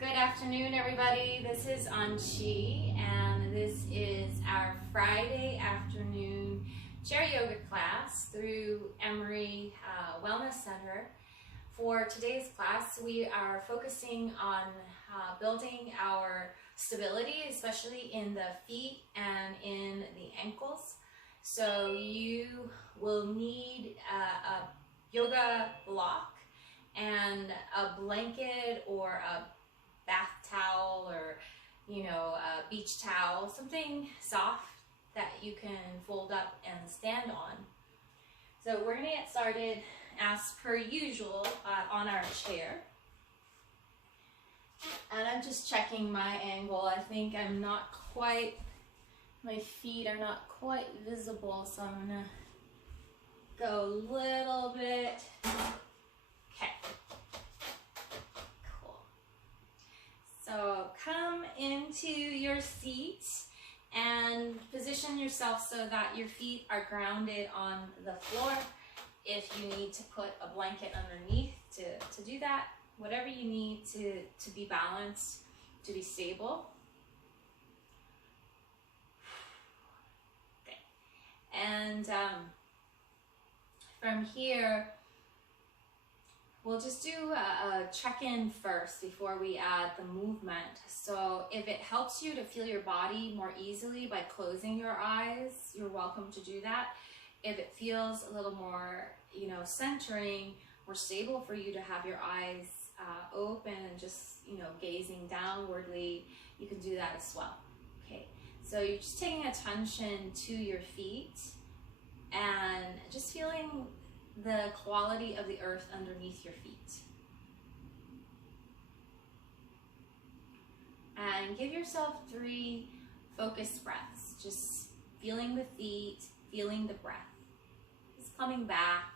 Good afternoon, everybody. This is Anchi, and this is our Friday afternoon chair yoga class through Emory Wellness Center. For today's class, we are focusing on building our stability, especially in the feet and in the ankles. So you will need a yoga block and a blanket or a bath towel or a beach towel, something soft that you can fold up and stand on. So we're going to get started as per usual on our chair. And I'm just checking my angle. I think I'm not quite, my feet are not quite visible, so I'm going to go a little bit. Okay. So come into your seat and position yourself so that your feet are grounded on the floor. If you need to put a blanket underneath to do that, whatever you need to be balanced, to be stable. Okay. And from here, we'll just do a check-in first before we add the movement. So if it helps you to feel your body more easily by closing your eyes, you're welcome to do that. If it feels a little more, centering, more stable for you to have your eyes open and just, gazing downwardly, you can do that as well. Okay, so you're just taking attention to your feet and just feeling the quality of the earth underneath your feet. And give yourself 3 focused breaths, just feeling the feet, feeling the breath. Just coming back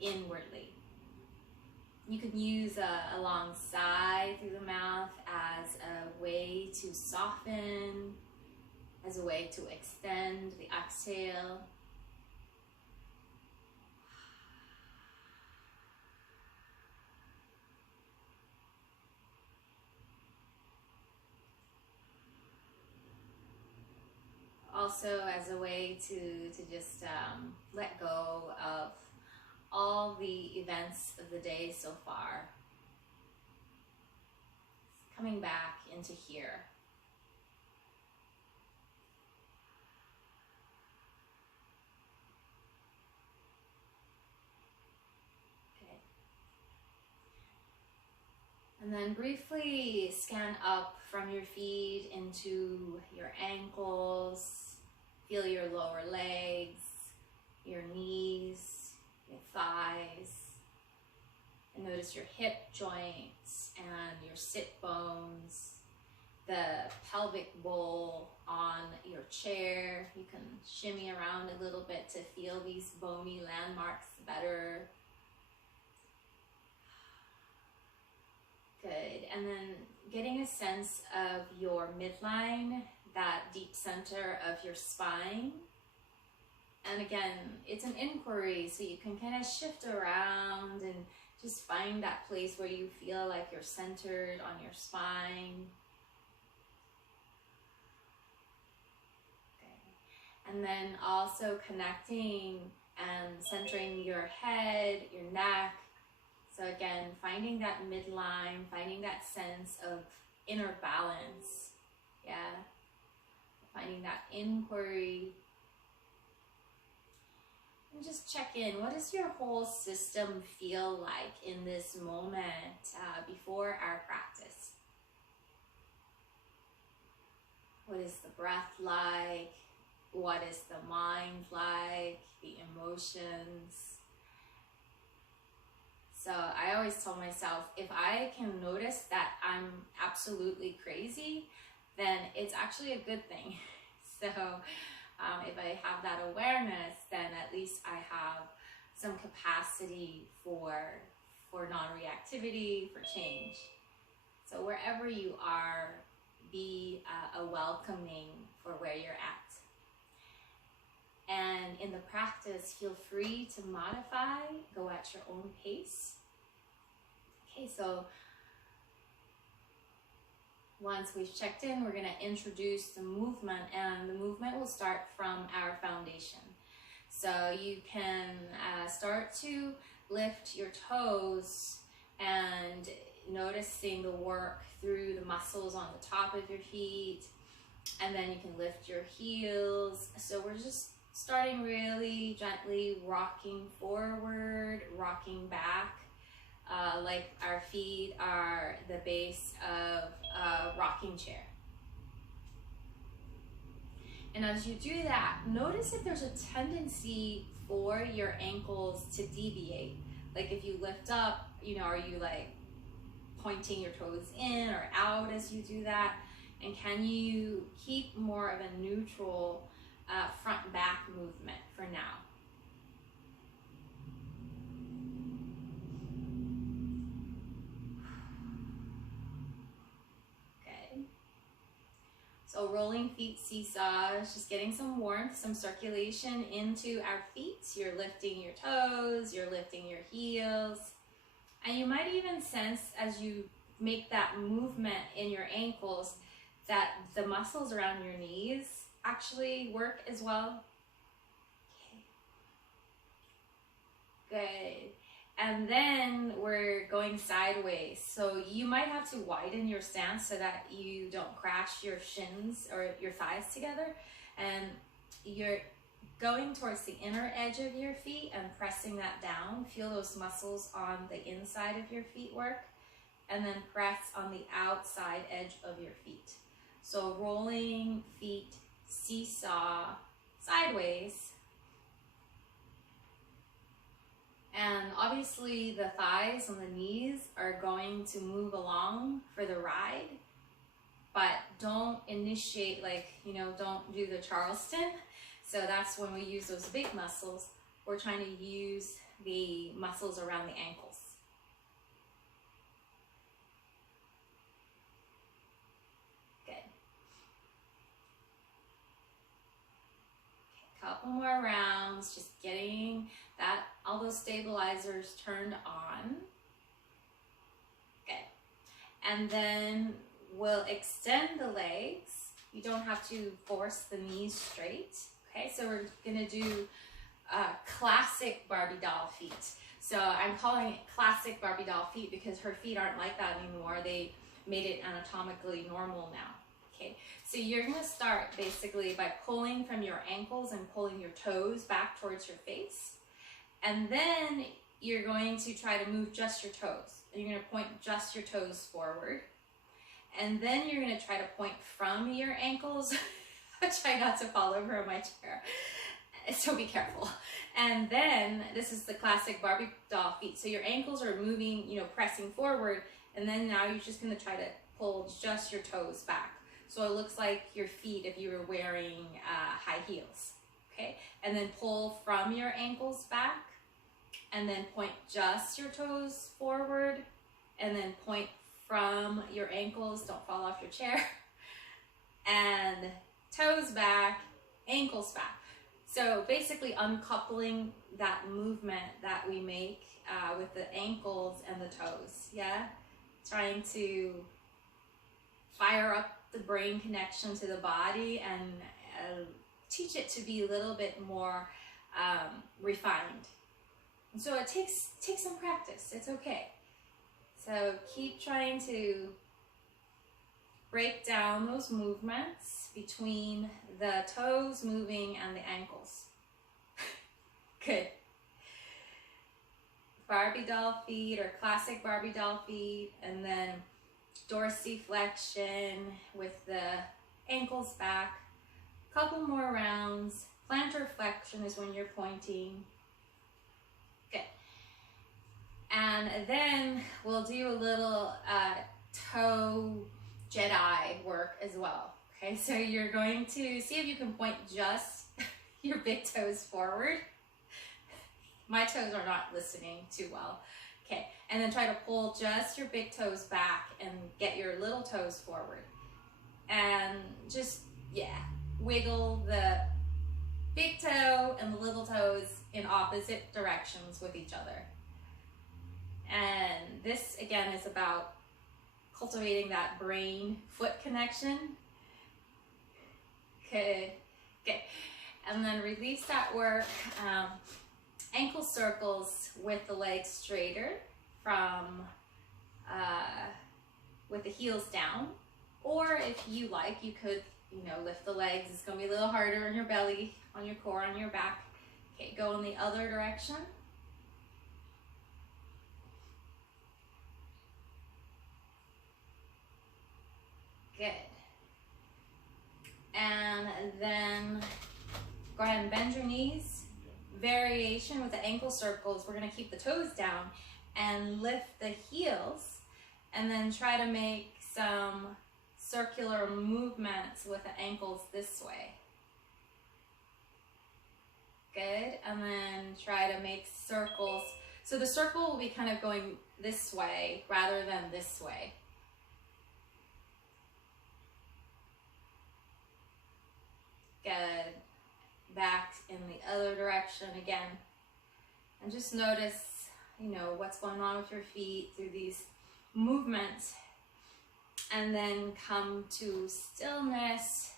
inwardly. You can use a long sigh through the mouth as a way to soften, as a way to extend the exhale. Also as a way to just let go of all the events of the day so far. Coming back into here. Okay. And then briefly scan up from your feet into your ankles. Feel your lower legs, your knees, your thighs, and notice your hip joints and your sit bones, the pelvic bowl on your chair. You can shimmy around a little bit to feel these bony landmarks better. Good, and then getting a sense of your midline, that deep center of your spine. And again, it's an inquiry, so you can kind of shift around and just find that place where you feel like you're centered on your spine. Okay. And then also connecting and centering your head, your neck. So again, finding that midline, finding that sense of inner balance. Yeah. Finding that inquiry. And just check in. What does your whole system feel like in this moment before our practice? What is the breath like? What is the mind like? The emotions? So I always tell myself, if I can notice that I'm absolutely crazy, then it's actually a good thing. So if I have that awareness, then at least I have some capacity for non-reactivity, for change. So wherever you are, be a welcoming for where you're at. And in the practice, feel free to modify, go at your own pace. Okay, so Once we've checked in, we're going to introduce the movement, and the movement will start from our foundation. So you can start to lift your toes and noticing the work through the muscles on the top of your feet, and then you can lift your heels. So we're just starting really gently, rocking forward, rocking back, like our feet are the base of a rocking chair. And as you do that, notice if there's a tendency for your ankles to deviate. Like if you lift up, are you like pointing your toes in or out as you do that? And can you keep more of a neutral front back movement for now? Good. So rolling feet seesaw is just getting some warmth, some circulation into our feet. You're lifting your toes, you're lifting your heels. And you might even sense as you make that movement in your ankles that the muscles around your knees actually work as well. Okay. Good. And then we're going sideways. So you might have to widen your stance so that you don't crash your shins or your thighs together. And you're going towards the inner edge of your feet and pressing that down. Feel those muscles on the inside of your feet work. And then press on the outside edge of your feet. So rolling feet seesaw sideways. And obviously the thighs and the knees are going to move along for the ride, but don't initiate, don't do the Charleston. So that's when we use those big muscles. We're trying to use the muscles around the ankles. Good. Okay, couple more rounds, just getting all those stabilizers turned on. Good. And then we'll extend the legs. You don't have to force the knees straight. Okay, so we're gonna do classic Barbie doll feet. So I'm calling it classic Barbie doll feet because her feet aren't like that anymore. They made it anatomically normal now. Okay, so you're gonna start basically by pulling from your ankles and pulling your toes back towards your face. And then you're going to try to move just your toes. And you're going to point just your toes forward. And then you're going to try to point from your ankles. Try not to fall over on my chair. So be careful. And then this is the classic Barbie doll feet. So your ankles are moving, pressing forward. And then now you're just going to try to pull just your toes back. So it looks like your feet if you were wearing high heels. Okay, and then pull from your ankles back, and then point just your toes forward, and then point from your ankles, don't fall off your chair, and toes back, ankles back. So basically uncoupling that movement that we make with the ankles and the toes, yeah? Trying to fire up the brain connection to the body and teach it to be a little bit more refined. And so it takes some practice. It's okay. So keep trying to break down those movements between the toes moving and the ankles. Good. Barbie doll feet or classic Barbie doll feet, and then dorsiflexion with the ankles back. Couple more rounds. Plantar flexion is when you're pointing. Good. And then we'll do a little toe Jedi work as well. Okay, so you're going to see if you can point just your big toes forward. My toes are not listening too well. Okay, and then try to pull just your big toes back and get your little toes forward. And just, wiggle the big toe and the little toes in opposite directions with each other. And this, again, is about cultivating that brain-foot connection. Good. Okay. And then release that work. Ankle circles with the legs straighter from with the heels down. Or if you like, you could, lift the legs. It's going to be a little harder on your belly, on your core, on your back. Okay, go in the other direction. Good. And then go ahead and bend your knees. Variation with the ankle circles. We're going to keep the toes down and lift the heels, and then try to make some circular movements with the ankles this way. Good. And then try to make circles. So the circle will be kind of going this way rather than this way. Good. Back in the other direction again. And just notice, what's going on with your feet through these movements. And then come to stillness.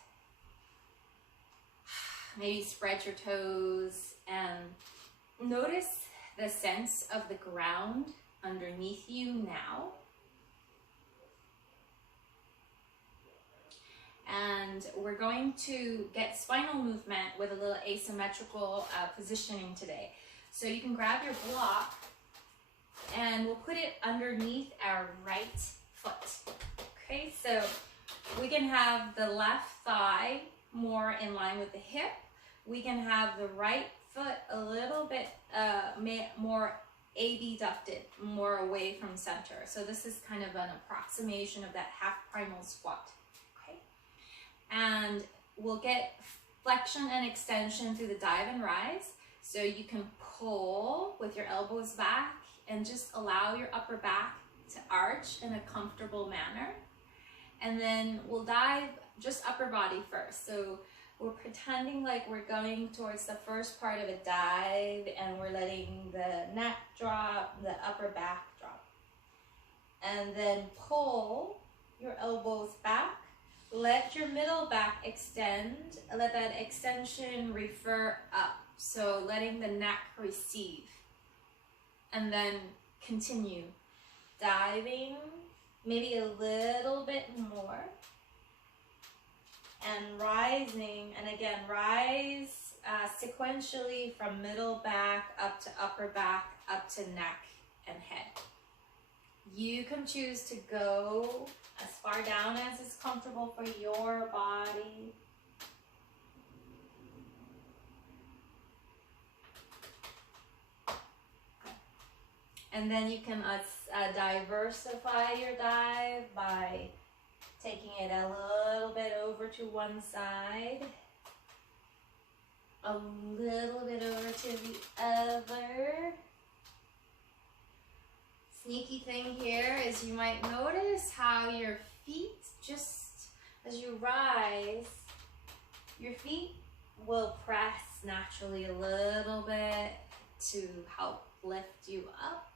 Maybe spread your toes and notice the sense of the ground underneath you now. And we're going to get spinal movement with a little asymmetrical positioning today. So you can grab your block and we'll put it underneath our right foot. Okay, so we can have the left thigh more in line with the hip. We can have the right foot a little bit more abducted, more away from center. So this is kind of an approximation of that half primal squat. Okay, and we'll get flexion and extension through the dive and rise. So you can pull with your elbows back and just allow your upper back to arch in a comfortable manner. And then we'll dive just upper body first. So we're pretending like we're going towards the first part of a dive and we're letting the neck drop, the upper back drop. And then pull your elbows back. Let your middle back extend. Let that extension refer up. So letting the neck receive. And then continue diving, maybe a little bit more. And rising, and again, rise sequentially from middle back up to upper back, up to neck and head. You can choose to go as far down as is comfortable for your body. And then you can diversify your dive by taking it a little bit over to one side, a little bit over to the other. Sneaky thing here is you might notice how your feet, just as you rise, your feet will press naturally a little bit to help lift you up.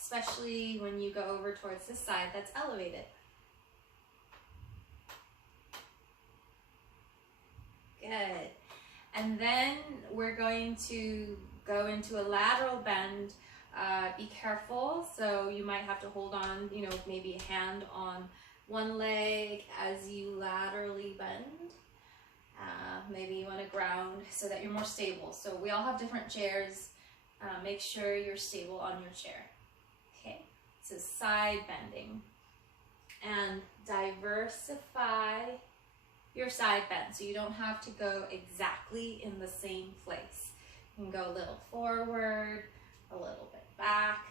Especially when you go over towards the side that's elevated. Good. And then we're going to go into a lateral bend. Be careful. So you might have to hold on, maybe a hand on one leg as you laterally bend. Maybe you want to ground so that you're more stable. So we all have different chairs. Make sure you're stable on your chair. Okay, so side bending, and diversify your side bend. So you don't have to go exactly in the same place. You can go a little forward, a little bit back,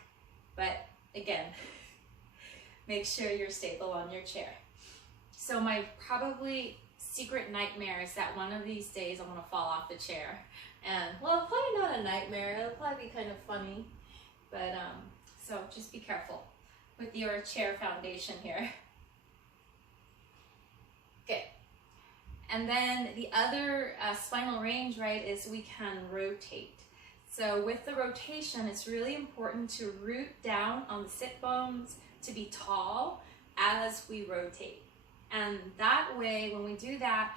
but again, make sure you're stable on your chair. So my probably secret nightmare is that one of these days I'm gonna fall off the chair. And well, probably not a nightmare, it'll probably be kind of funny, but so just be careful with your chair foundation here. Good. And then the other spinal range, right, is we can rotate. So with the rotation, it's really important to root down on the sit bones to be tall as we rotate. And that way, when we do that,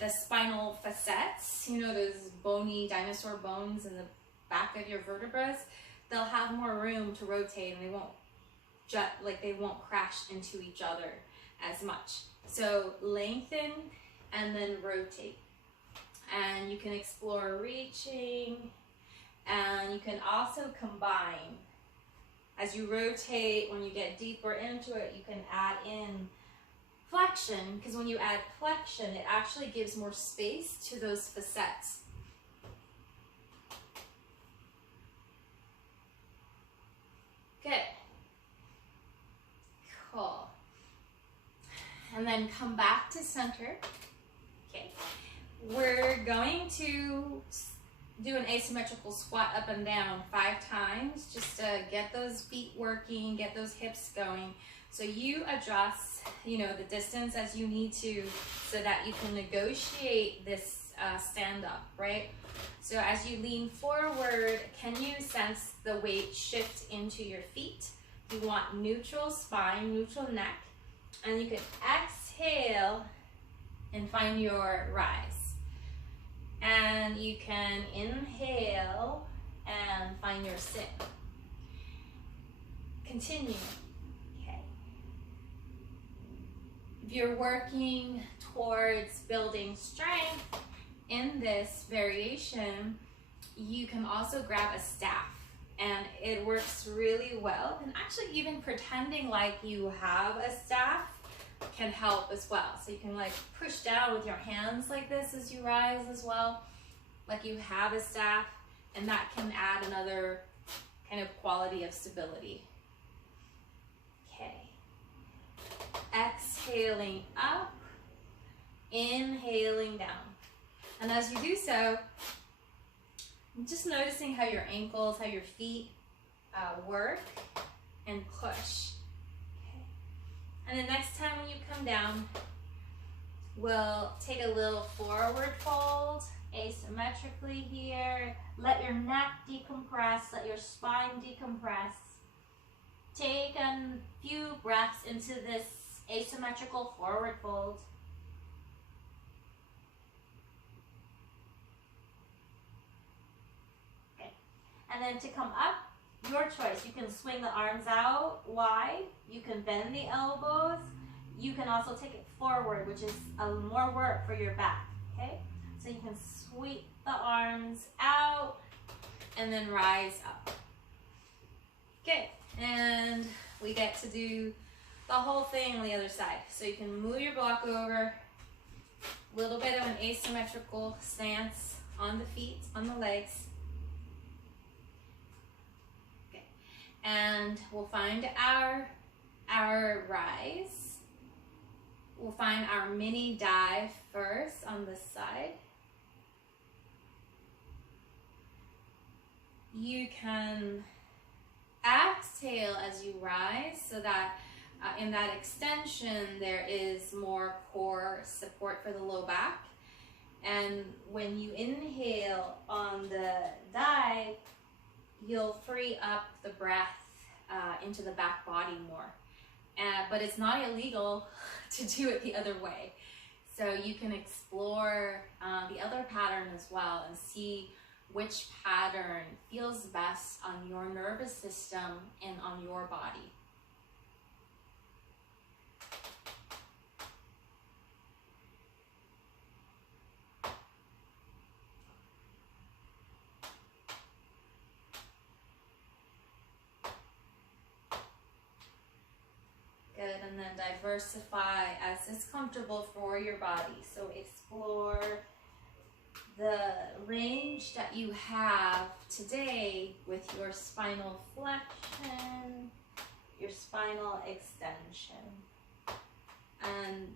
the spinal facets, you know, those bony dinosaur bones in the back of your vertebrae, they'll have more room to rotate and they won't crash into each other as much. So lengthen and then rotate. And you can explore reaching, and you can also combine. As you rotate, when you get deeper into it, you can add in flexion, because when you add flexion, it actually gives more space to those facets. Good. Cool. And then come back to center. Okay. We're going to do an asymmetrical squat up and down 5 times just to get those feet working, get those hips going. So you adjust, you know, the distance as you need to so that you can negotiate this stand up, right? So as you lean forward, can you sense the weight shift into your feet? You want neutral spine, neutral neck, and you can exhale and find your rise. And you can inhale and find your sit. Continue. Okay. If you're working towards building strength in this variation, you can also grab a staff, and it works really well. And actually even pretending like you have a staff can help as well. So you can like push down with your hands like this as you rise as well, like you have a staff, and that can add another kind of quality of stability. Okay. Exhaling up, inhaling down. And as you do so, just noticing how your ankles, how your feet work and push. And the next time when you come down, we'll take a little forward fold, asymmetrically here. Let your neck decompress, let your spine decompress. Take a few breaths into this asymmetrical forward fold. Okay. And then to come up, your choice. You can swing the arms out wide. You can bend the elbows. You can also take it forward, which is more work for your back, okay? So you can sweep the arms out and then rise up. Okay, and we get to do the whole thing on the other side. So you can move your block over, a little bit of an asymmetrical stance on the feet, on the legs. And we'll find our rise. We'll find our mini dive first on this side. You can exhale as you rise so that in that extension there is more core support for the low back. And when you inhale on the dive, you'll free up the breath into the back body more. But it's not illegal to do it the other way. So you can explore the other pattern as well and see which pattern feels best on your nervous system and on your body. Good, and then diversify as is comfortable for your body. So explore the range that you have today with your spinal flexion, your spinal extension. And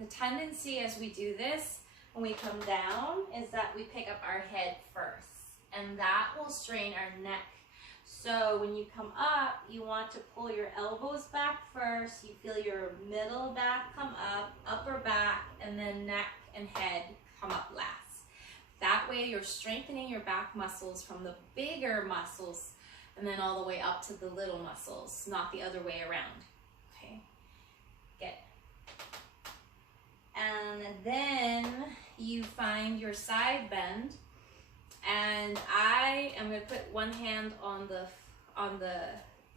the tendency as we do this, when we come down, is that we pick up our head first, and that will strain our neck. So when you come up, you want to pull your elbows back first. You feel your middle back come up, upper back, and then neck and head come up last. That way you're strengthening your back muscles from the bigger muscles and then all the way up to the little muscles, not the other way around. Okay, good. And then you find your side bend, and I am going to put one hand on the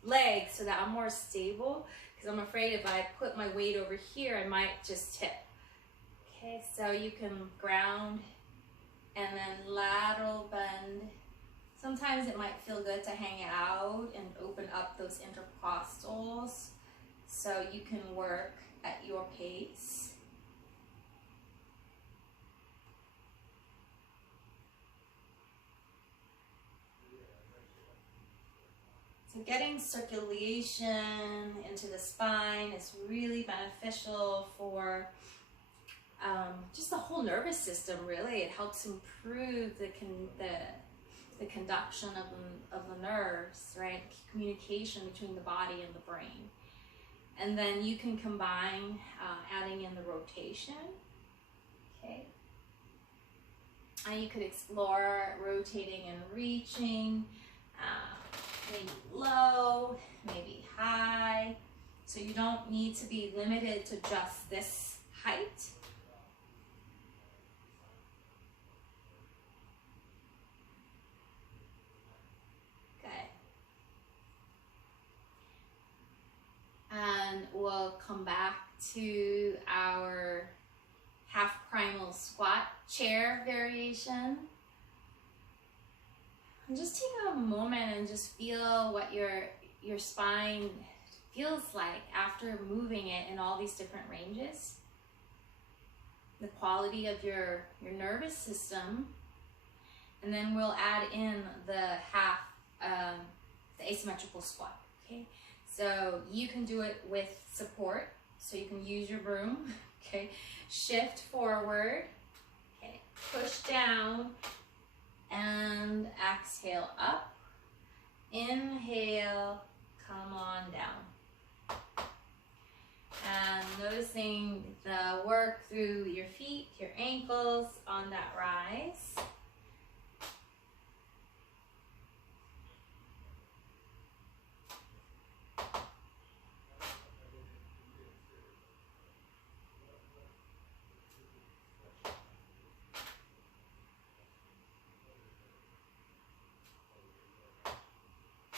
leg so that I'm more stable, because I'm afraid if I put my weight over here I might just tip. Okay, so you can ground and then lateral bend. Sometimes it might feel good to hang out and open up those intercostals, so you can work at your pace. So getting circulation into the spine is really beneficial for just the whole nervous system, really. It helps improve the conduction of the nerves, right? Communication between the body and the brain. And then you can combine adding in the rotation, okay? And you could explore rotating and reaching, maybe low, maybe high. So you don't need to be limited to just this height. And we'll come back to our half primal squat chair variation. And just take a moment and just feel what your spine feels like after moving it in all these different ranges. The quality of your nervous system. And then we'll add in the the asymmetrical squat, okay? So you can do it with support, so you can use your broom, okay? Shift forward, okay? Push down and exhale up. Inhale, come on down. And noticing the work through your feet, your ankles on that rise.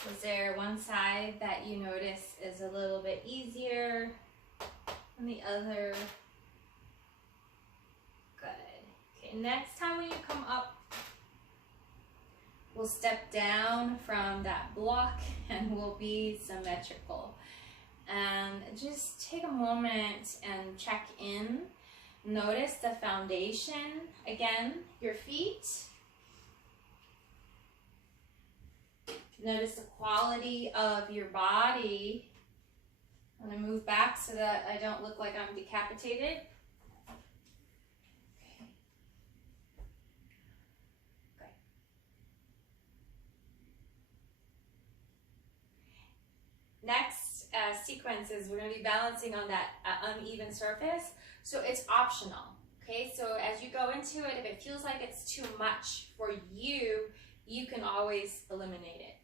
Is there one side that you notice is a little bit easier than the other? Good. Okay, next time when you come up, we'll step down from that block and we'll be symmetrical. And just take a moment and check in. Notice the foundation. Again, your feet. Notice the quality of your body. I'm going to move back so that I don't look like I'm decapitated. Okay. Okay. Next sequence is we're going to be balancing on that uneven surface. So it's optional. Okay, so as you go into it, if it feels like it's too much for you, you can always eliminate it.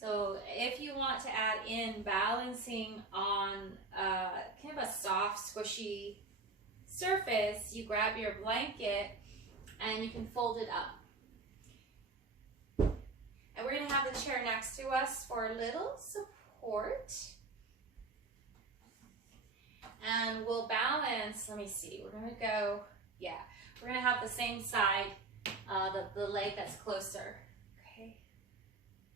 So if you want to add in balancing on kind of a soft, squishy surface, you grab your blanket and you can fold it up. And we're going to have the chair next to us for a little support. And we'll balance, let me see, we're going to go, yeah, we're going to have the same side, the leg that's closer.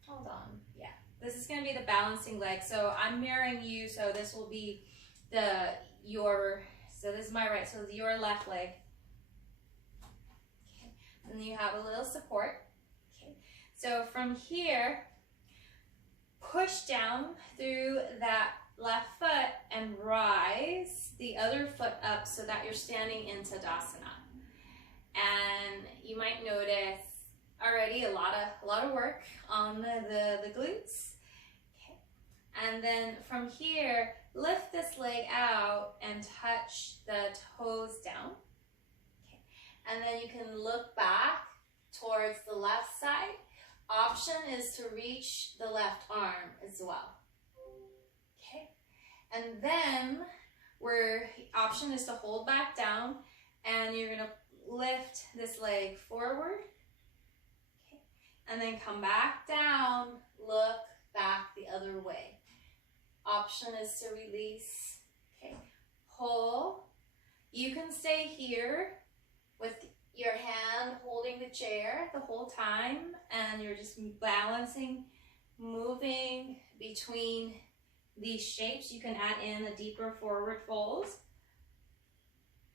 Hold on, yeah. This is gonna be the balancing leg. So I'm mirroring you, so this will be so this is my right, so your left leg. Okay, and then you have a little support. Okay, so from here, push down through that left foot and rise the other foot up so that you're standing in Tadasana. And you might notice already a lot of work on the glutes. Okay. And then from here, lift this leg out and touch the toes down. Okay. and then you can look back towards the left side. Option is to reach the left arm as well. Okay, and then option is to hold back down, and you're gonna lift this leg forward. Okay, and then come back down, look back the other way. Option is to release. Okay, pull. You can stay here with your hand holding the chair the whole time, and you're just balancing, moving between these shapes. You can add in a deeper forward fold.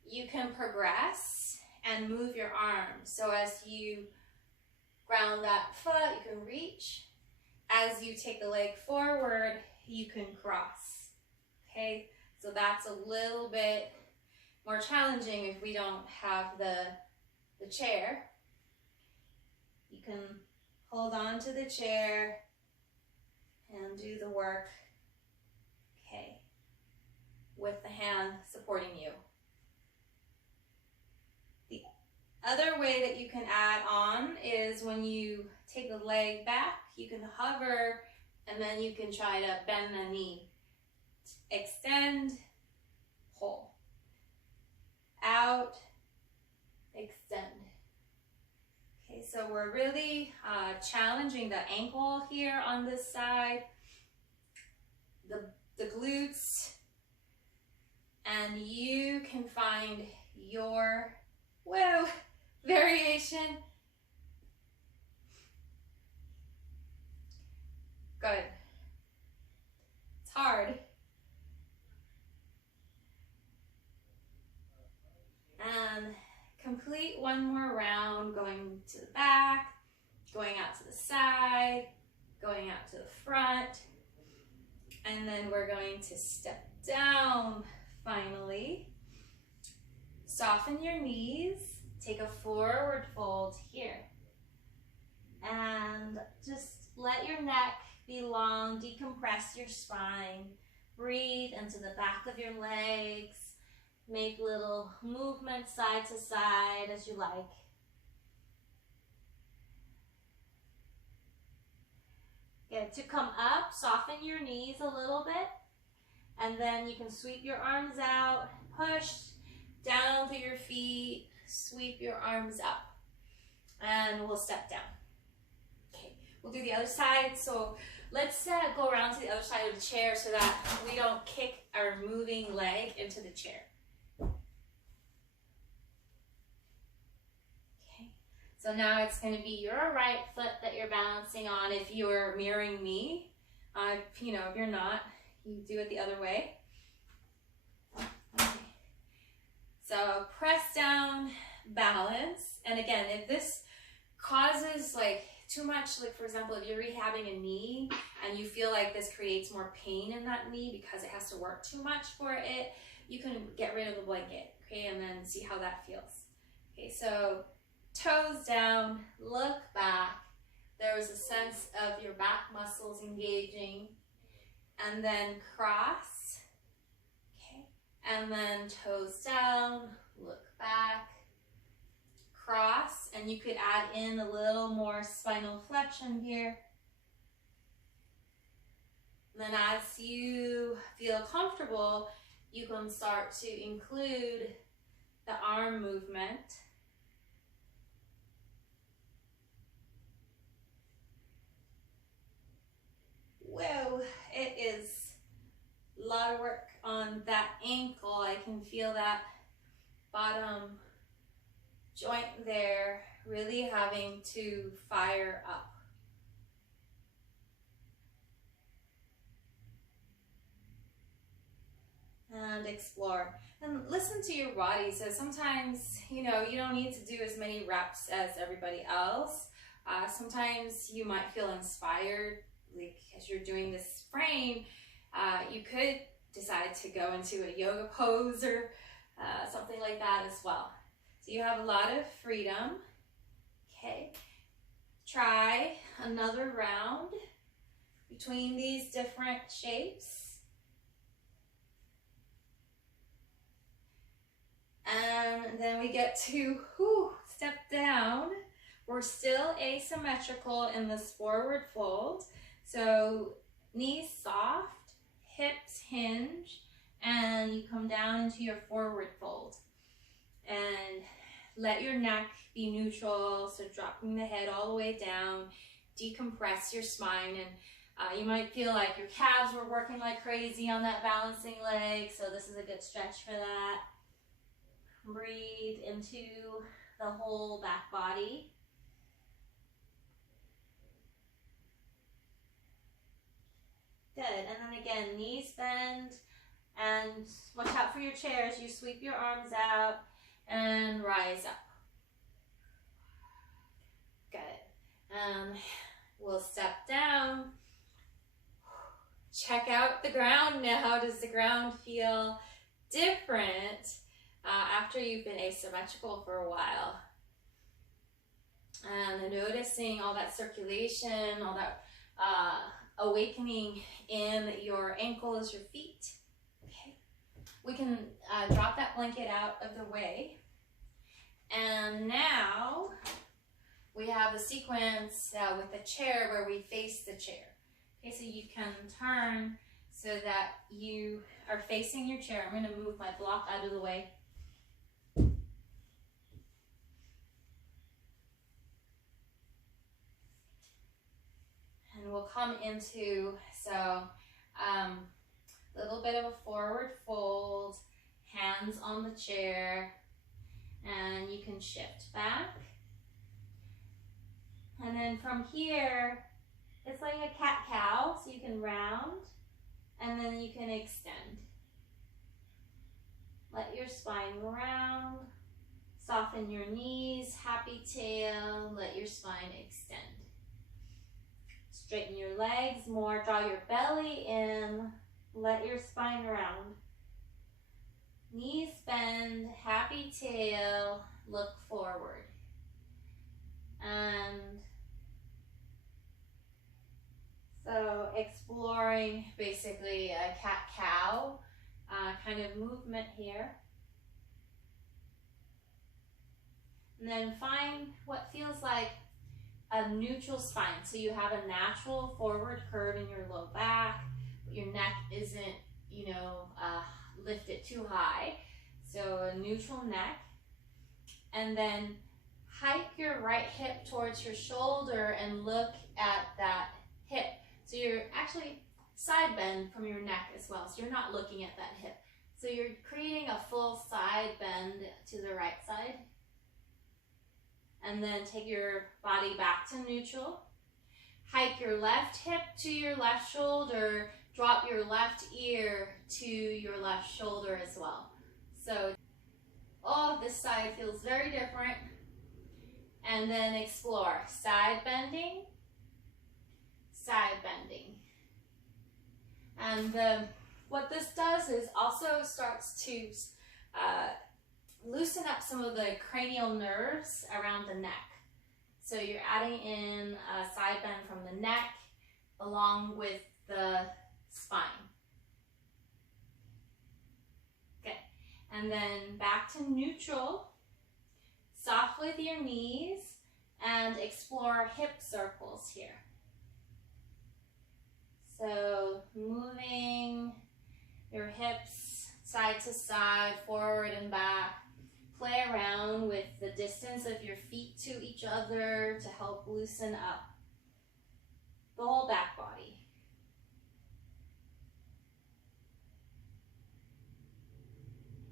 You can progress and move your arms. So as you ground that foot, you can reach. As you take the leg forward, you can cross. Okay, so that's a little bit more challenging if we don't have the chair. You can hold on to the chair and do the work, okay, with the hand supporting you. The other way that you can add on is when you take the leg back, you can hover, and then you can try to bend the knee. Extend, pull. Out, extend. Okay, so we're really challenging the ankle here on this side, the glutes, and you can find your variation. Good. It's hard. And complete one more round, going to the back, going out to the side, going out to the front, and then we're going to step down finally. Soften your knees, take a forward fold here, and just let your neck be long, decompress your spine, breathe into the back of your legs. Make little movements side to side as you like. Good. To come up, soften your knees a little bit, and then you can sweep your arms out, push down through your feet, sweep your arms up, and we'll step down. Okay, we'll do the other side. So let's go around to the other side of the chair so that we don't kick our moving leg into the chair. So now it's going to be your right foot that you're balancing on if you're mirroring me. If you're not, you do it the other way. Okay. So press down, balance. And again, if this causes too much, for example, if you're rehabbing a knee and you feel like this creates more pain in that knee because it has to work too much for it, you can get rid of the blanket, okay, and then see how that feels. Okay, so toes down, look back. There is a sense of your back muscles engaging, and then cross, okay, and then toes down, look back, cross, and you could add in a little more spinal flexion here. And then as you feel comfortable, you can start to include the arm movement. Whoa, it is a lot of work on that ankle. I can feel that bottom joint there really having to fire up. And explore. And listen to your body. So sometimes, you don't need to do as many reps as everybody else. Sometimes you might feel inspired, as you're doing this frame, you could decide to go into a yoga pose or something like that as well. So you have a lot of freedom. Okay, try another round between these different shapes. And then we get to step down. We're still asymmetrical in this forward fold. So knees soft, hips hinge, and you come down into your forward fold. And let your neck be neutral, so dropping the head all the way down, decompress your spine, and you might feel like your calves were working like crazy on that balancing leg, so this is a good stretch for that. Breathe into the whole back body. Good, and then again, knees bend, and watch out for your chair as you sweep your arms out and rise up. Good. We'll step down. Check out the ground now. Does the ground feel different after you've been asymmetrical for a while? And noticing all that circulation, all that awakening in your ankles, your feet. Okay. We can drop that blanket out of the way. And now we have the sequence with the chair where we face the chair. Okay, so you can turn so that you are facing your chair. I'm going to move my block out of the way. And we'll come into, little bit of a forward fold, hands on the chair, and you can shift back. And then from here, it's like a cat-cow, so you can round, and then you can extend. Let your spine round, soften your knees, happy tail, let your spine extend. Straighten your legs more, draw your belly in, let your spine round. Knees bend, happy tail, look forward. And so exploring basically a cat-cow kind of movement here. And then find what feels like a neutral spine. So you have a natural forward curve in your low back, but your neck isn't, lifted too high. So a neutral neck. And then hike your right hip towards your shoulder and look at that hip. So you're actually side bend from your neck as well. So you're not looking at that hip. So you're creating a full side bend to the right side. And then take your body back to neutral. Hike your left hip to your left shoulder. Drop your left ear to your left shoulder as well. So, this side feels very different. And then explore side bending, side bending. And what this does is also starts to loosen up some of the cranial nerves around the neck. So you're adding in a side bend from the neck along with the spine. Okay, and then back to neutral. Soft with your knees and explore hip circles here. So moving your hips side to side, forward and back. Play around with the distance of your feet to each other to help loosen up the whole back body.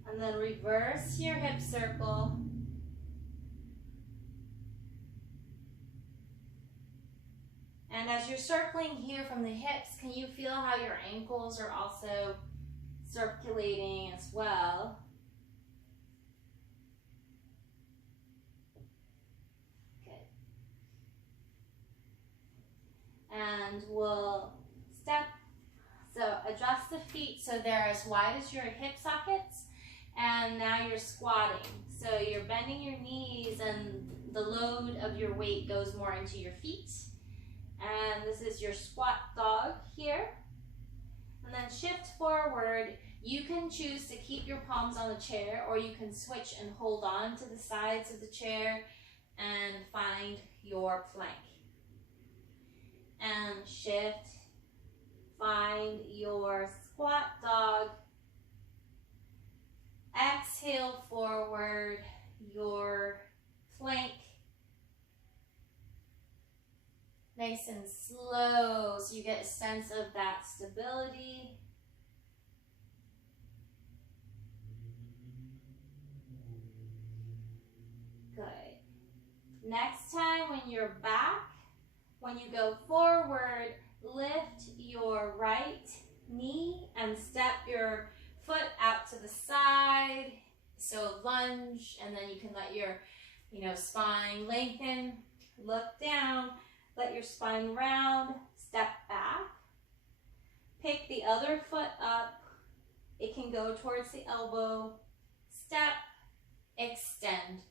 And then reverse your hip circle. And as you're circling here from the hips, can you feel how your ankles are also circulating as well? Good. And we'll step, so adjust the feet so they're as wide as your hip sockets. And now you're squatting. So you're bending your knees and the load of your weight goes more into your feet. And this is your squat dog here. And then shift forward. You can choose to keep your palms on the chair, or you can switch and hold on to the sides of the chair and find your plank. And shift, find your squat dog. Exhale forward, your plank. Nice and slow, so you get a sense of that stability. Good. Next time when you're back, when you go forward, lift your right knee and step your foot out to the side. So lunge, and then you can let your spine lengthen. Look down, let your spine round, step back. Pick the other foot up. It can go towards the elbow. Step, extend.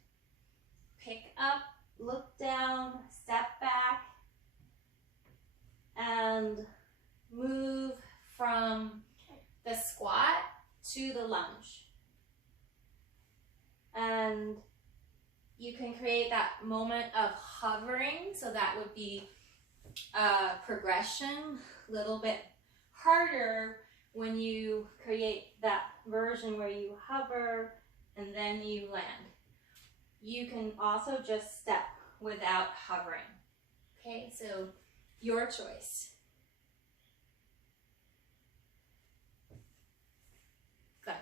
Pick up, look down, step back, and move from the squat to the lunge. And you can create that moment of hovering, so that would be a progression, a little bit harder when you create that version where you hover and then you land. You can also just step without hovering. Okay, so your choice. Good.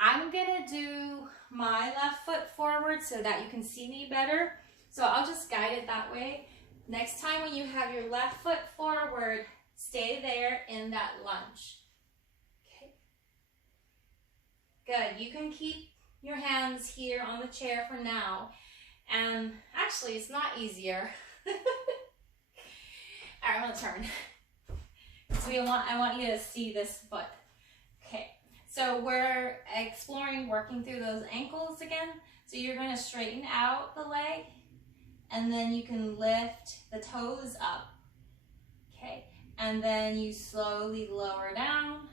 I'm gonna do my left foot forward so that you can see me better. So I'll just guide it that way. Next time when you have your left foot forward, stay there in that lunge. Okay. Good. You can keep your hands here on the chair for now. And actually, it's not easier. All right, I'm gonna turn. So I want you to see this foot. Okay, so we're exploring working through those ankles again. So you're gonna straighten out the leg, and then you can lift the toes up. Okay, and then you slowly lower down.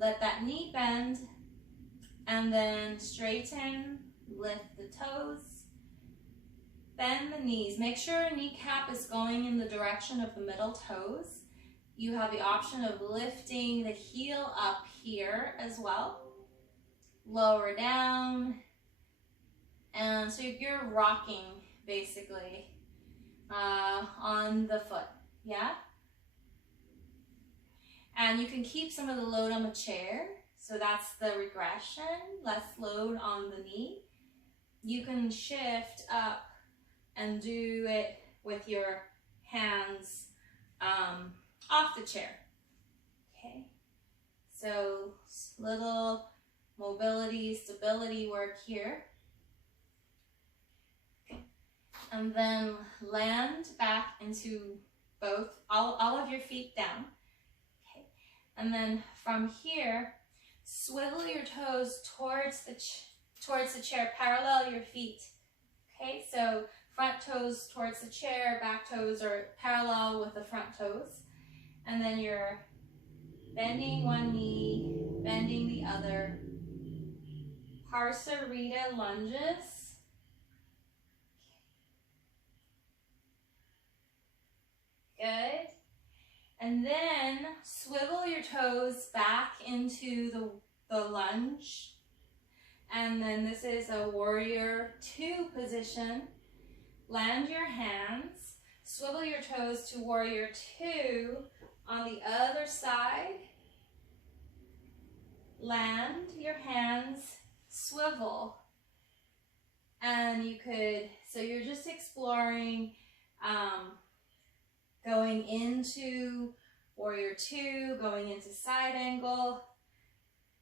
Let that knee bend, and then straighten, lift the toes, bend the knees. Make sure your kneecap is going in the direction of the middle toes. You have the option of lifting the heel up here as well. Lower down. And so you're rocking basically on the foot, yeah? And you can keep some of the load on the chair. So that's the regression, less load on the knee. You can shift up and do it with your hands off the chair. Okay, so little mobility, stability work here. Okay. And then land back into all of your feet down. Okay, and then from here, swivel your toes towards the chair, parallel your feet. Okay, so front toes towards the chair, back toes are parallel with the front toes. And then you're bending one knee, bending the other. Parsarita lunges. Good. And then swivel your toes back into the lunge. And then this is a warrior 2 position. Land your hands. Swivel your toes to warrior 2 on the other side. Land your hands, swivel. And so you're just exploring going into warrior 2, going into side angle.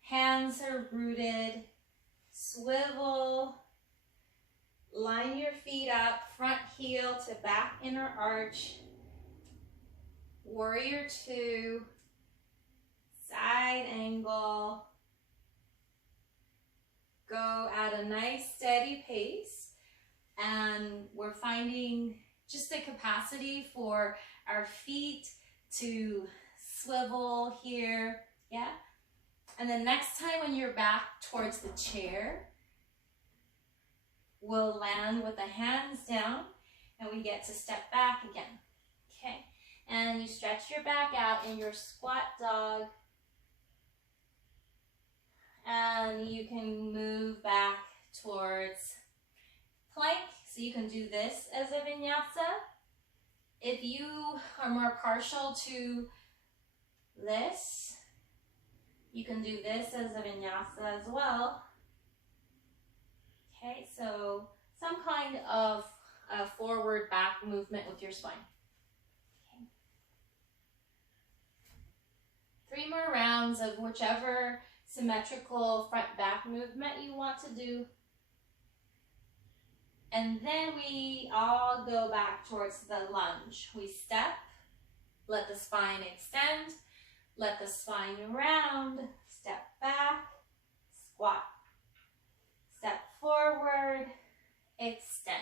Hands are rooted. Swivel. Line your feet up, front heel to back inner arch. Warrior 2. Side angle. Go at a nice steady pace. And we're finding just the capacity for our feet to swivel here, yeah? And then next time when you're back towards the chair, we'll land with the hands down and we get to step back again. Okay, and you stretch your back out in your squat dog, and you can move back towards plank. So you can do this as a vinyasa. If you are more partial to this, you can do this as a vinyasa as well. Okay, so some kind of a forward back movement with your spine. Okay. 3 more rounds of whichever symmetrical front back movement you want to do. And then we all go back towards the lunge. We step, let the spine extend, let the spine round, step back, squat, step forward, extend.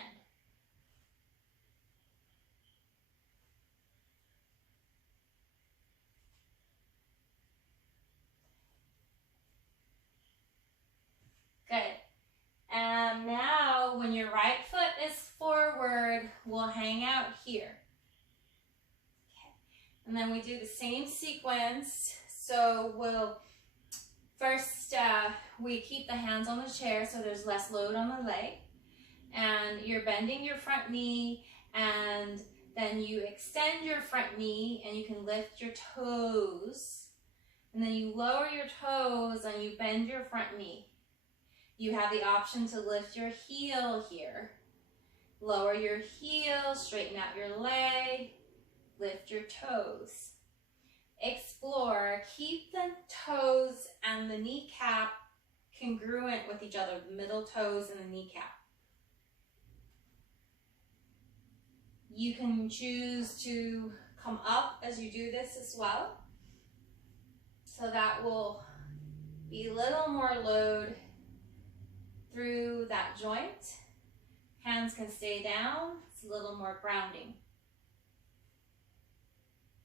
Good. And now when your right foot is forward, we'll hang out here. Okay. And then we do the same sequence. So we'll first, we keep the hands on the chair so there's less load on the leg. And you're bending your front knee, and then you extend your front knee and you can lift your toes. And then you lower your toes and you bend your front knee. You have the option to lift your heel here. Lower your heel, straighten out your leg, lift your toes. Explore, keep the toes and the kneecap congruent with each other, the middle toes and the kneecap. You can choose to come up as you do this as well. So that will be a little more load through that joint. Hands can stay down. It's a little more grounding.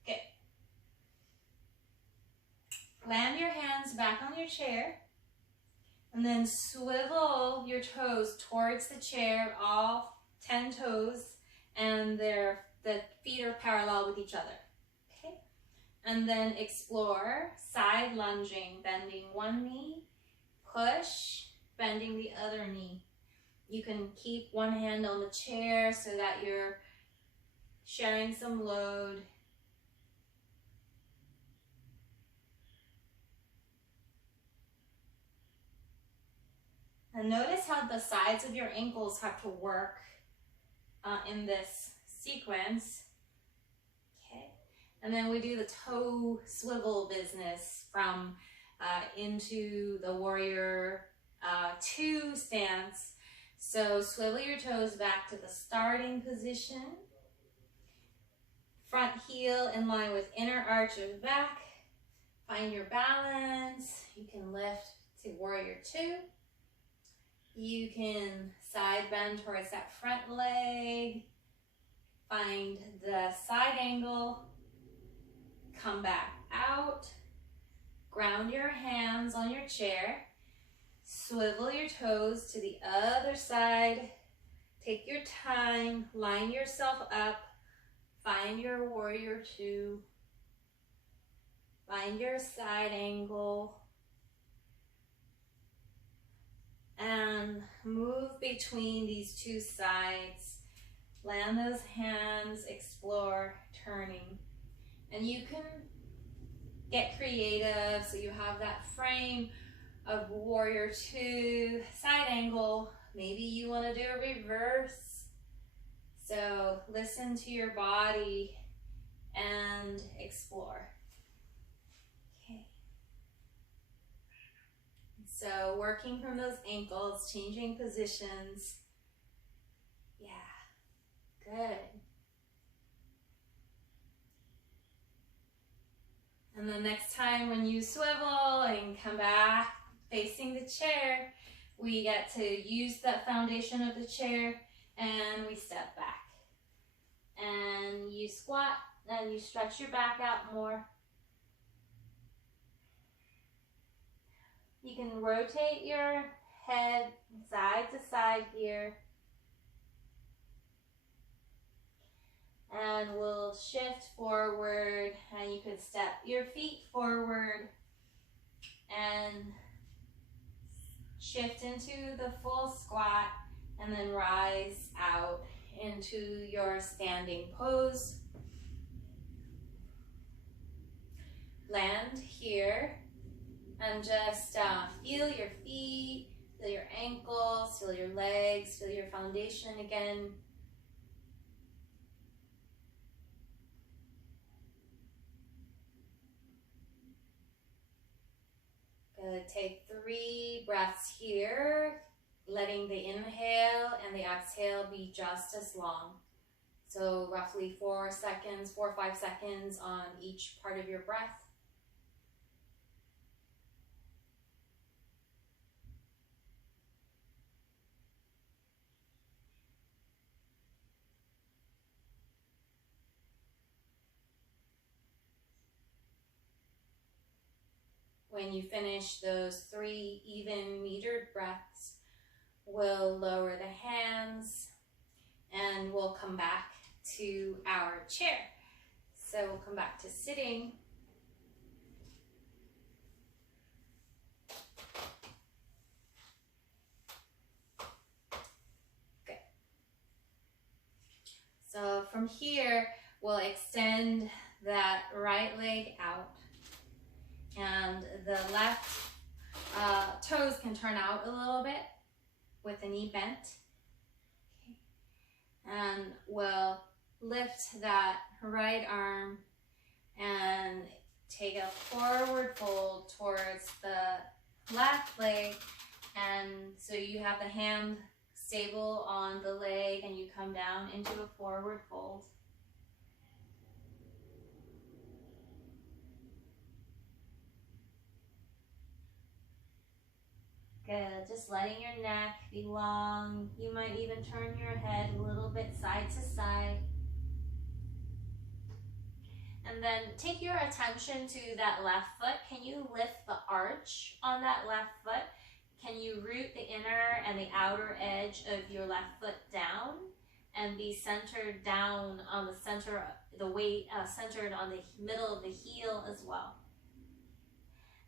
Okay. Land your hands back on your chair and then swivel your toes towards the chair, all 10 toes, and the feet are parallel with each other. Okay. And then explore side lunging, bending one knee, push, bending the other knee. You can keep one hand on the chair so that you're sharing some load. And notice how the sides of your ankles have to work in this sequence. Okay. And then we do the toe swivel business from into the warrior 2 stance. So swivel your toes back to the starting position. Front heel in line with inner arch of back. Find your balance. You can lift to warrior 2. You can side bend towards that front leg. Find the side angle. Come back out. Ground your hands on your chair. Swivel your toes to the other side. Take your time. Line yourself up. Find your warrior 2. Find your side angle. And move between these 2 sides. Land those hands, explore, turning. And you can get creative so you have that frame of warrior 2, side angle. Maybe you want to do a reverse. So listen to your body and explore. Okay. So working from those ankles, changing positions. Yeah, good. And the next time when you swivel and come back facing the chair, we get to use that foundation of the chair and we step back. And you squat and you stretch your back out more. You can rotate your head side to side here. And we'll shift forward, and you can step your feet forward and shift into the full squat, and then rise out into your standing pose. Land here and just feel your feet, feel your ankles, feel your legs, feel your foundation again. Good. Take 3 breaths here, letting the inhale and the exhale be just as long. So roughly 4 seconds, 4 or 5 seconds on each part of your breath. When you finish those 3 even metered breaths, we'll lower the hands and we'll come back to our chair. So we'll come back to sitting. Good. So from here, we'll extend that right leg out, and the left toes can turn out a little bit with the knee bent. Okay. And we'll lift that right arm and take a forward fold towards the left leg, and so you have the hand stable on the leg and you come down into a forward fold. Good, just letting your neck be long. You might even turn your head a little bit side to side. And then take your attention to that left foot. Can you lift the arch on that left foot? Can you root the inner and the outer edge of your left foot down and be centered down on the center, the weight centered on the middle of the heel as well?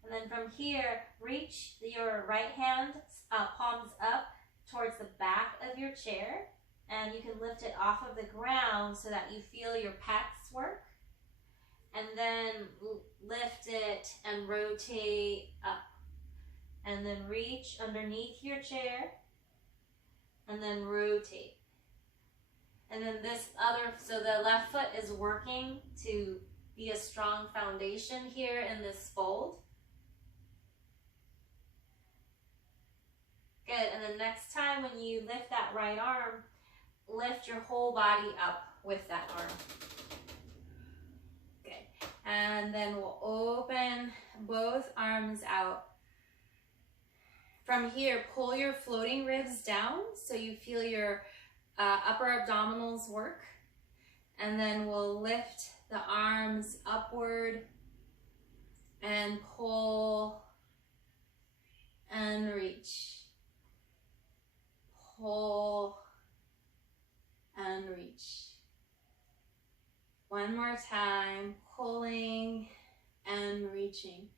And then from here, reach your right hand, palms up towards the back of your chair, and you can lift it off of the ground so that you feel your pecs work. And then lift it and rotate up. And then reach underneath your chair, and then rotate. And then this other, so the left foot is working to be a strong foundation here in this fold. Good, and then next time when you lift that right arm, lift your whole body up with that arm. Good, and then we'll open both arms out. From here, pull your floating ribs down so you feel your upper abdominals work. And then we'll lift the arms upward and pull and reach. Pull and reach. One more time, pulling and reaching.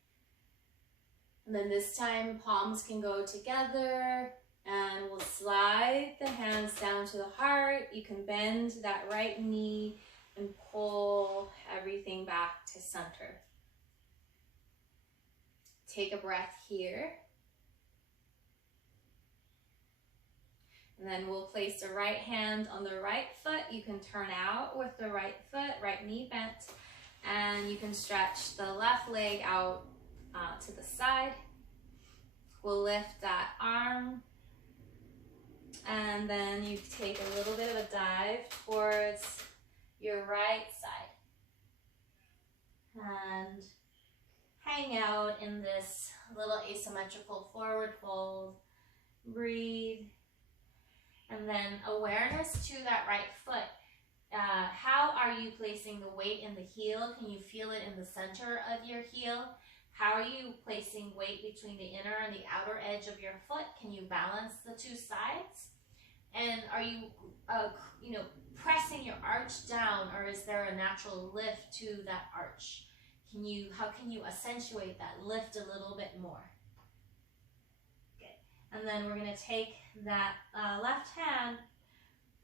And then this time, palms can go together, and we'll slide the hands down to the heart. You can bend that right knee and pull everything back to center. Take a breath here. And then we'll place the right hand on the right foot. You can turn out with the right foot, right knee bent, and you can stretch the left leg out to the side. We'll lift that arm, and then you take a little bit of a dive towards your right side. And hang out in this little asymmetrical forward fold. Breathe. And then awareness to that right foot. How are you placing the weight in the heel? Can you feel it in the center of your heel? How are you placing weight between the inner and the outer edge of your foot? Can you balance the two sides? And are you, pressing your arch down, or is there a natural lift to that arch? How can you accentuate that lift a little bit more? Good. And then we're going to take that left hand,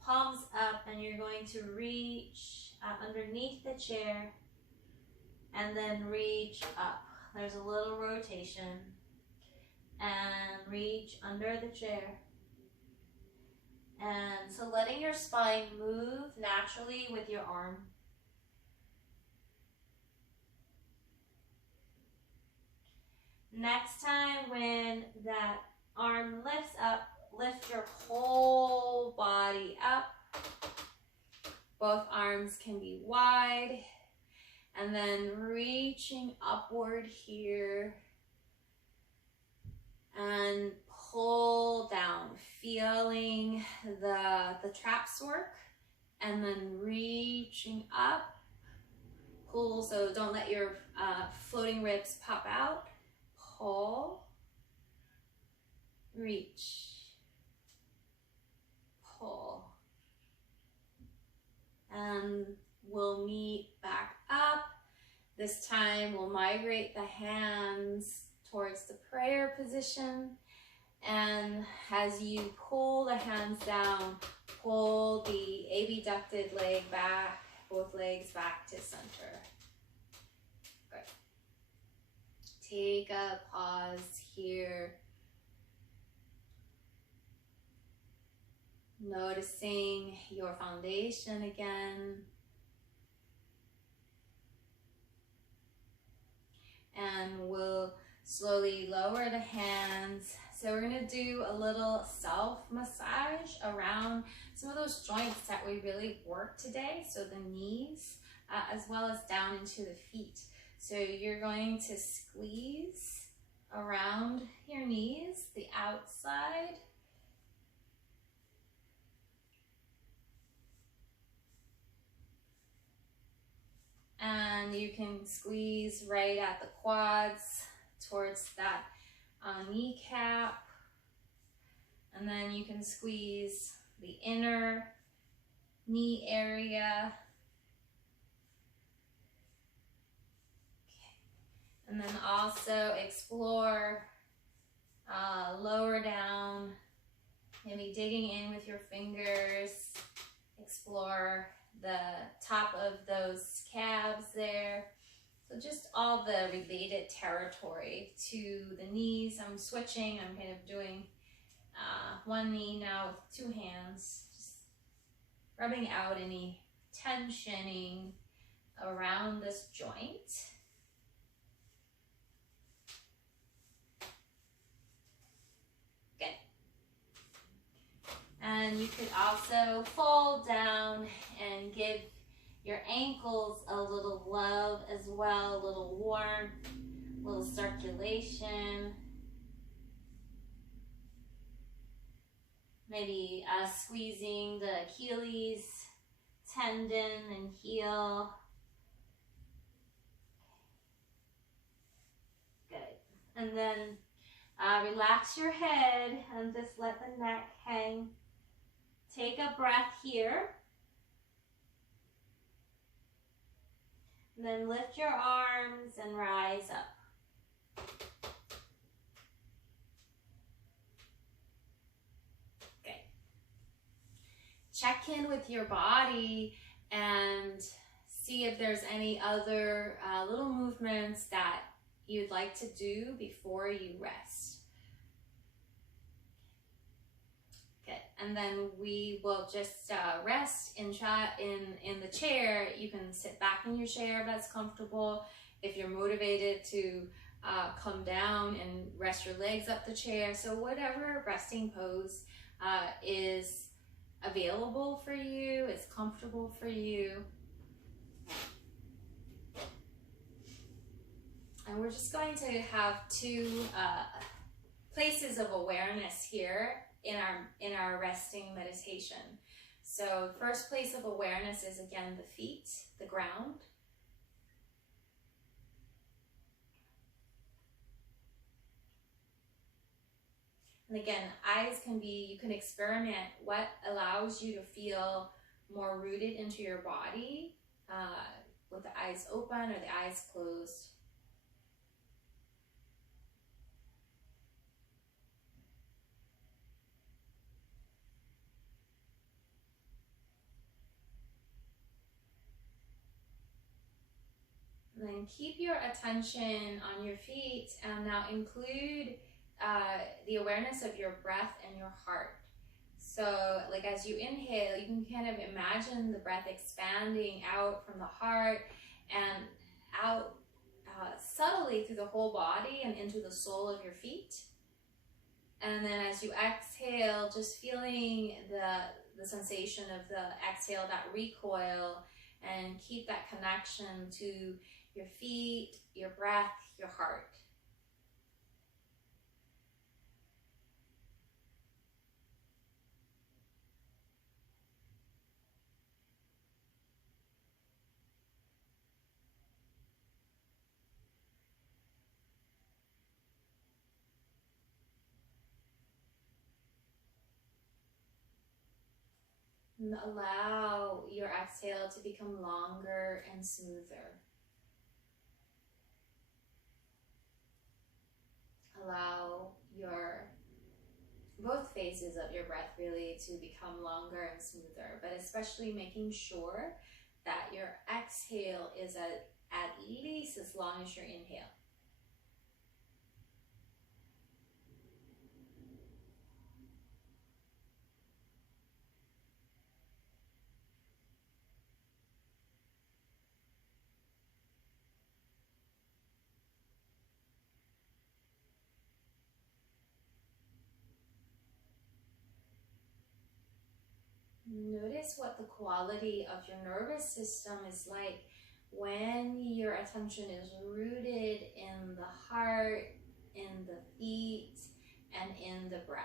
palms up, and you're going to reach underneath the chair and then reach up. There's a little rotation. And reach under the chair. And so letting your spine move naturally with your arm. Next time when that arm lifts up, lift your whole body up. Both arms can be wide. And then reaching upward here. And pull down, feeling the traps work. And then reaching up. Pull, so don't let your floating ribs pop out. Pull, reach, pull, and we'll meet back up. This time we'll migrate the hands towards the prayer position, and as you pull the hands down, pull the abducted leg back, both legs back to center. Take a pause here. Noticing your foundation again. And we'll slowly lower the hands. So we're going to do a little self-massage around some of those joints that we really worked today. So the knees, as well as down into the feet. So you're going to squeeze around your knees, the outside. And you can squeeze right at the quads towards that kneecap. And then you can squeeze the inner knee area. And then also explore lower down, maybe digging in with your fingers. Explore the top of those calves there. So just all the related territory to the knees. I'm switching, I'm kind of doing one knee now with two hands. Just rubbing out any tensioning around this joint. And you could also fold down and give your ankles a little love as well, a little warmth, a little circulation. Maybe squeezing the Achilles tendon and heel. Good. And then relax your head and just let the neck hang. Take a breath here. And then lift your arms and rise up. Okay. Check in with your body and see if there's any other little movements that you'd like to do before you rest. And then we will just rest in the chair. You can sit back in your chair if that's comfortable. If you're motivated to come down and rest your legs up the chair. So whatever resting pose is available for you, is comfortable for you. And we're just going to have two places of awareness here in our resting meditation. So the first place of awareness is again the feet, the ground. And again, eyes can be, you can experiment what allows you to feel more rooted into your body with the eyes open or the eyes closed. And then keep your attention on your feet, and now include the awareness of your breath and your heart. So like as you inhale, you can kind of imagine the breath expanding out from the heart and out subtly through the whole body and into the sole of your feet. And then as you exhale, just feeling the sensation of the exhale, that recoil, and keep that connection to your feet, your breath, your heart. And allow your exhale to become longer and smoother. Allow your both phases of your breath really to become longer and smoother, but especially making sure that your exhale is at least as long as your inhale. Notice what the quality of your nervous system is like when your attention is rooted in the heart, in the feet, and in the breath.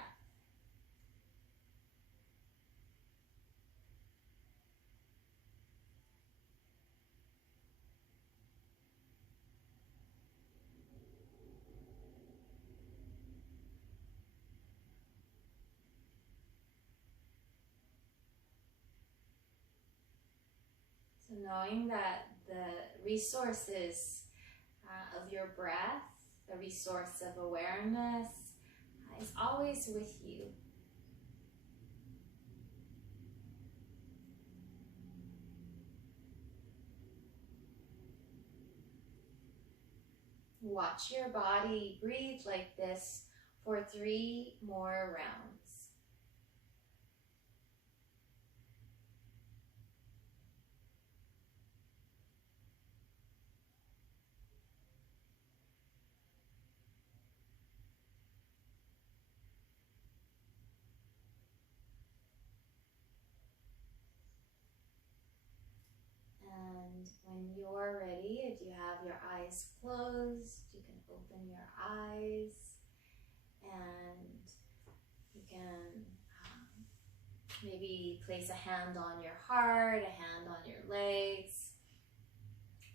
So knowing that the resources of your breath, the resource of awareness, is always with you. Watch your body breathe like this for 3 more rounds. And when you're ready, if you have your eyes closed, you can open your eyes, and you can maybe place a hand on your heart, a hand on your legs,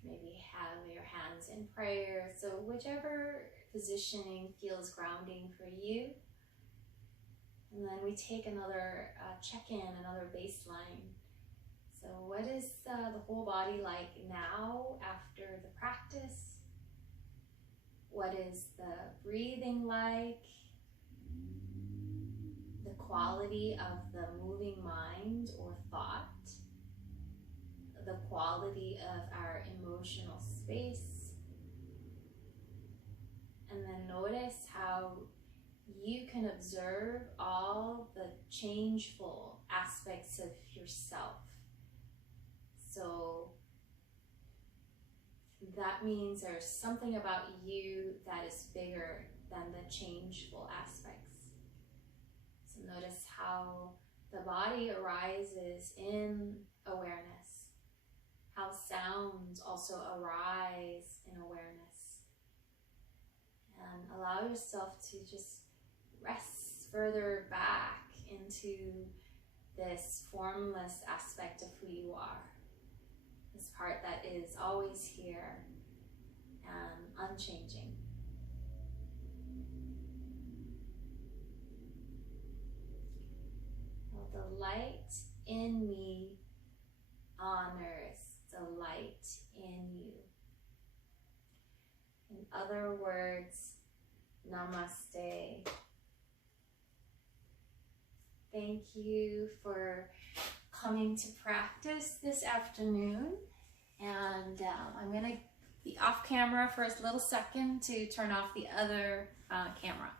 maybe have your hands in prayer. So whichever positioning feels grounding for you. And then we take another check-in, another baseline. So what is the whole body like now after the practice? What is the breathing like? The quality of the moving mind or thought? The quality of our emotional space? And then notice how you can observe all the changeful aspects of yourself. So that means there's something about you that is bigger than the changeful aspects. So notice how the body arises in awareness, how sounds also arise in awareness. And allow yourself to just rest further back into this formless aspect of who you are. This part that is always here and unchanging. the light in me honors the light in you. In other words, namaste. Thank you for coming to practice this afternoon. And I'm going to be off camera for a little second to turn off the other camera.